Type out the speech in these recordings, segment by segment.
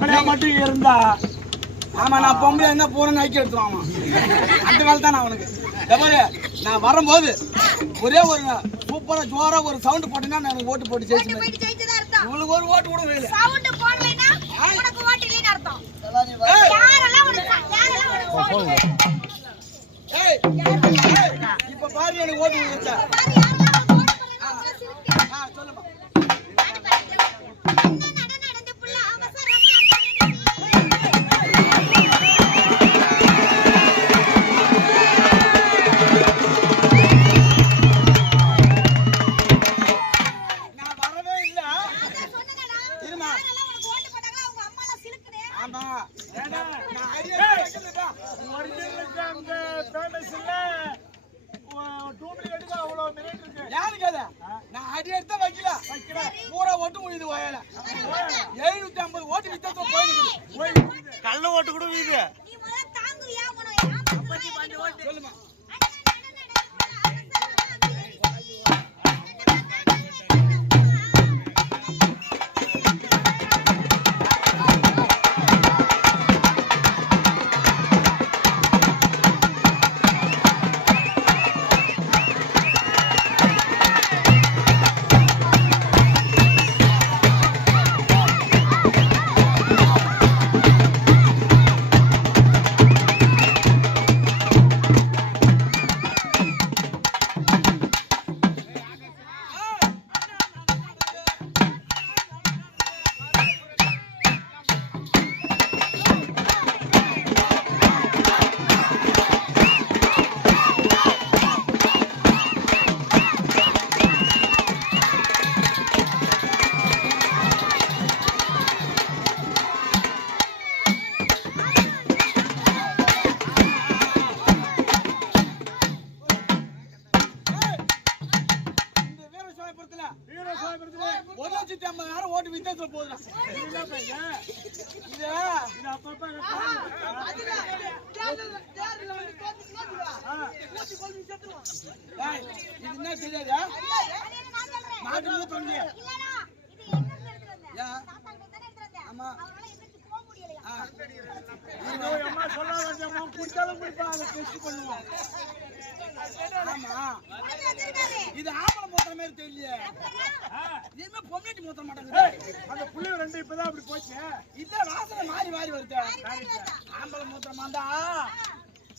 மட்டும் இருந்தா ஆமா நான் பொம்பளை இருந்தா பூரா நைக்கி எடுத்துருவான் அந்த வேலை தான் நான் அவனுக்கு எவரு நான் வரும்போது ஒரே ஒரு சூப்பரா ஜோரா ஒரு சவுண்ட் போட்டேன்னா நான் எனக்கு ஓட்டு போட்டு ஜெயிச்சு இவளுக்கு ஒரு ஓட்டு கூட வேலை. சவுண்ட் போடலைன்னா உனக்கு ஓட்டு இல்லைன்னு அர்த்தம். ஏய், யாரெல்லாம் உனக்கு யாரெல்லாம் உனக்கு ஓட்டு ஏய், ஏய், இப்ப பாரு எனக்கு ஓட்டு விழுந்துச்சா இருக்கு. யாருக்கு அது நான் அடி எடுத்த வைக்கல. பூரா ஓட்டு முடியுது வயல. எழுநூத்தி ஐம்பது ஓட்டு வித்தியாசம் போயிருக்கு கள்ள ஓட்டு கூட ஏமாத்துறேன். சொல்லுமா. லட்சத்தி ஐம்பதாயிரம் ஓட்டு வித்தியாசத்துல போகுதுடா. என்ன பையன்? இது அப்பப்ப இது என்ன தெரியாதா மாட்டு? ஆமா. இது ஆம்பளை மூத்திர மாதிரி தெரியலையே. இதுமே பொம்னாட்டி மூத்திர மாட்டாங்க அந்த புள்ளி ரெண்டு இப்பதான் அப்படி போச்சு. இல்ல வாசனை மாறி மாறி வருது. ஆம்பளை மூத்திரமா இருந்தா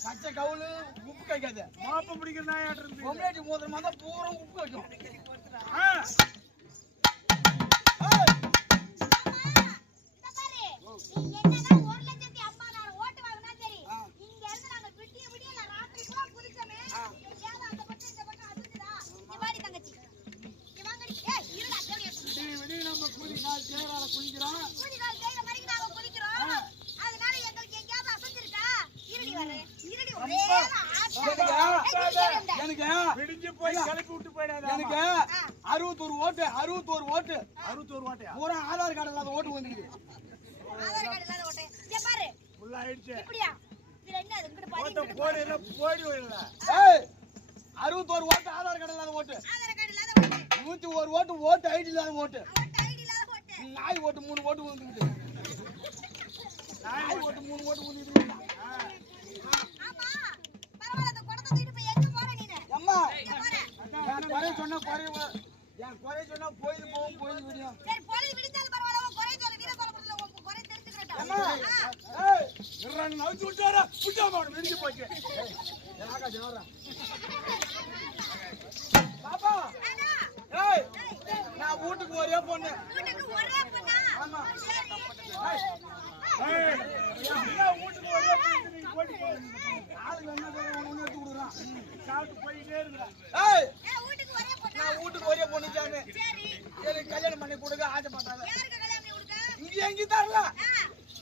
பச்சை கவுளு உப்பு கைக்காது மாப்ப பிடிக்கிற நாயாட்டு இருந்து பொம்னாட்டி மூத்திரமா இருந்தா பூரா உப்பு வைக்கும் ஆ, ஏய், விடிய விடிய நம்ம கூலி நாள் சேரால குளிக்கிறோம் எனக்கு விடிஞ்சு போய் கிளப்பி விட்டு போயிடாத எனக்கு அறுபத்தோரு ஓட்டு அறுபத்தோரு ஓட்டு. அறுபத்தோரு வாட்டியா பூரா ஆதார் கார்டு இல்லாத ஓட்டு வந்துருக்கு ஃபுல்லா ஆயிடுச்சு இப்படியா? இதுல என்ன அது? இங்கிட்டு பாதி ஓட்ட இங்கிட்டு போடி இல்ல போடி இல்ல. ஏய் அறுபத்தோரு ஓட்டு ஆதார் கார்டு இல்லாத ஓட்டு. ஆதார் கார்டு இல்லாத ஓட்டு. நூத்தி ஒரு ஓட்டு ஓட்டு ஐடி இல்லாத ஓட்டு ஓட்டு ஐடி இல்லாத ஓட்டு நாய் ஓட்டு மூணு ஓட்டு வந்துக்கிட்டு நாய் ஓட்டு மூணு ஓட்டு வந்துக்கிட்டு அம்மா குறை சொன்னா குறை என் குறை சொன்னா போயிது போகும் போயிது விடியும் சரி பொழுது விடிஞ்சாலும் பரவாயில்ல உன் குறை சொல்ல ஏய் இருறாங்க நவுச்சு விட்டாரா புட்டாம விடிஞ்சு போச்சு ஏய், ஆகாஷ் வர்றா. பாப்பா அண்ணா, ஏய் நான் வீட்டுக்கு ஒரே பொண்ணு. ஆமா. வீட்டுக்கு ஒரே போயிட்டு நீங்க போட்டு போய் ஆளுக்கு என்ன குறை ஒண்ணு எடுத்து கொடுக்குறான். சாப்பிட்டு போயிட்டே இருக்கிறேன் ஏய். ஏ வீட்டுக்கு ஒரே பொண்ணா? நான் வீட்டுக்கு ஒரே பொண்ணு சாமி சரி. கல்யாணம் பண்ணி கொடுக்க ஆசைப்பட்டாங்க இங்க எங்கேயும் தரல.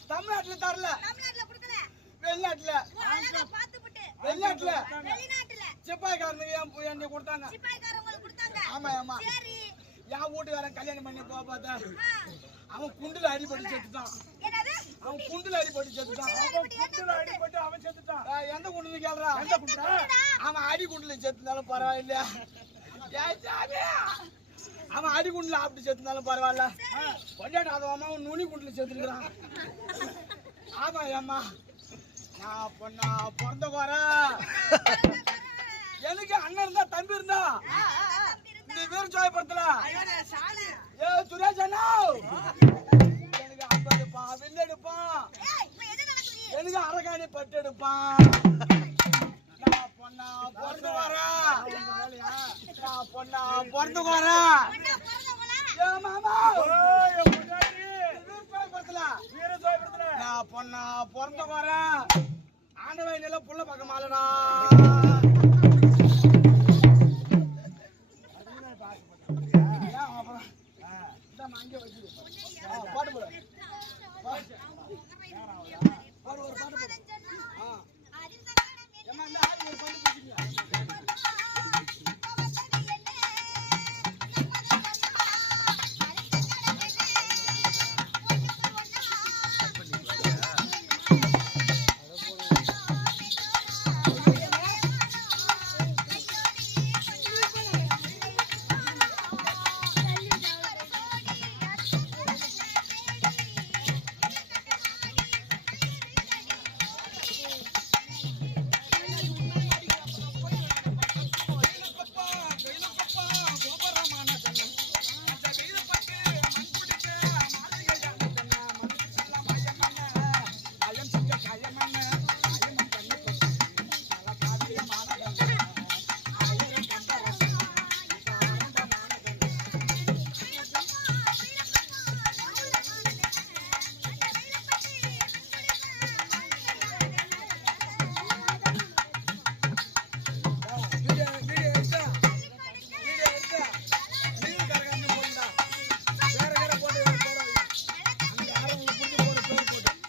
தமிழ்நாட்டுல தரல. தமிழ்நாட்டுல கொடுக்கல. வெளிநாட்டுல. வெளிநாட்டுல. சிப்பாய்க்காரனுக்கு என் பு- என்னை கொடுத்தாங்க? சிப்பாய்க்காரங்களுக்கு கொடுத்தாங்க. ஆமா ஆமா சரி. என் வீட்டுக்காரன் கல்யாணம் பண்ணி போ பார்த்தா. அவன் குண்டுல அடிபட்டு செத்துட்டான். என்னது? அவன் குண்டுல அடிபட்டு செத்துட்டான். குண்டுல அடிபட்டு அவன் செத்துட்டான். எந்த குண்டுன்னு கேள்றா எந்த குண்டா? அவன் அடி குண்டுல செத்துனாலும் பரவாயில்ல. ஏய் சாமி அவன் அடி குண்டுல அப்படி செத்துனாலும் பரவாயில்ல. கொண்டாட்டு அதை அம்மா அவன் நுனி குண்டுல செத்துருக்கிறான். ஆமா அம்மா நான் அப்ப நான் பிறந்த குற. எனக்கு அண்ணன் இருந்தா தம்பி இருந்தா? இந்த வீர சோயபுரத்துல ஏ சுரேஷ் அண்ணா. எனக்கு அப்ப எடுப்பான் வில்லு எடுப்பான் ஏய், இப்ப எது நடக்குது? எனக்கு அரகாணி பட்டு எடுப்பான் நான் பொண்ணா பிறந்து வரேன் நான் பொண்ணா பிறந்து வரேன்? ஏ மாமா. நான் பொண்ணா பிறந்து வரேன். ஆண்டவன் நில புள்ள பக்கம் நம்ம அங்கே வச்சுது பாட்டு போட. பாடு ஒரு பாட்டு போடு ஆ ஏமா இந்த ஆள் ஒரு பாட்டு போடுங்க